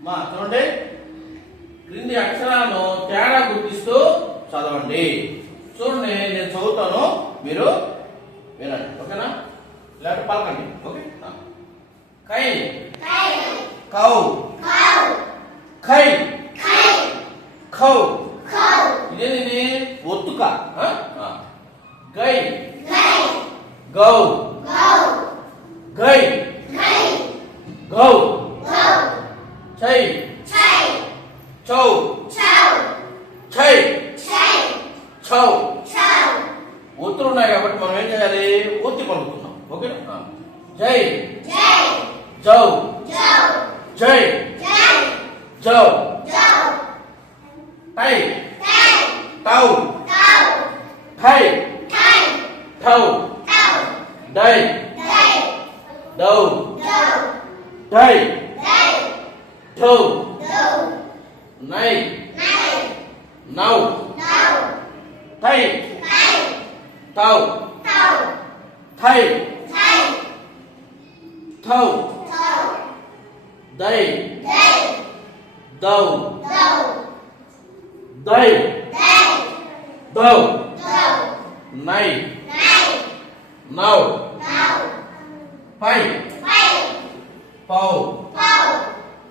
మా చూడండి క్రింది అక్షరాలను తేడా గుర్తిస్తూ చదవండి. చూడండి నేను చదువుతాను మీరు వినండి. ఓకేనా? లేకపోతే పలకండి. ఓకే? కై. కౌ. ఖై ఖౌ ఇదేంటి ఒత్తుక. గై. గౌ. గై. గౌ. గై గౌ చై చౌ చై చౌ ఒత్తులు ఉన్నాయి కాబట్టి మనం ఏం చేయాలి ఒత్తి పలుకుతున్నాం ఓకేనా ఆ. జై జౌ జై జౌ టై టౌ టై టౌ డై డౌ డై Thâu Thâu Này. Nâu. Nâu. Thay. Thay. Tàu. Tàu. Thay. Thay. Thâu. Thâu. Đây Đầu. Đầu. Đây Đầu. Đầu. Này. Nâu. Nâu. Phay Bầu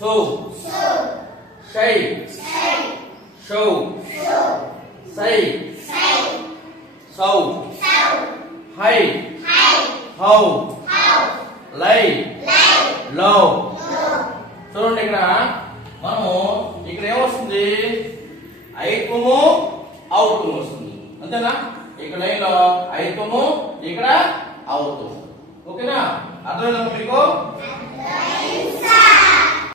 సో షై షౌ సై సౌ హై హౌ లై లో చూడండి ఇక్కడ మనము ఇక్కడ ఏమొస్తుంది? ఐత్వము ఔత్వము వస్తుంది. అంతేనా? ఇక్కడ లైన్లో ఐత్వము ఇక్కడ ఔత్వము ఓకేనా? అర్థమైందా మీకు?